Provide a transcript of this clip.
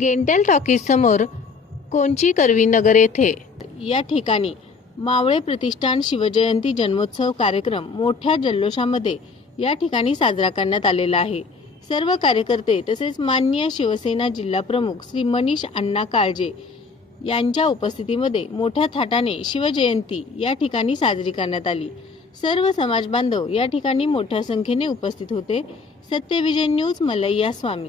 गेंटेल टॉकीजसमोर कोंची करवी नगर येथे? या ठिकाणी मावळे प्रतिष्ठान शिवजयंती जन्मोत्सव कार्यक्रम मोठ्या जल्लोषामध्ये या ठिकाणी साजरा करण्यात आलेला आहे. सर्व कार्यकर्ते तसेच माननीय शिवसेना जिल्हा प्रमुख श्री मनीष अण्णा काळजे यांच्या उपस्थितीमध्ये मोठ्या थाटाने शिवजयंती या ठिकाणी साजरी करण्यात आली. सर्व समाज बांधव या ठिकाणी मोठ्या संख्येने उपस्थित होते. Satyavijay news Malaiya Swami.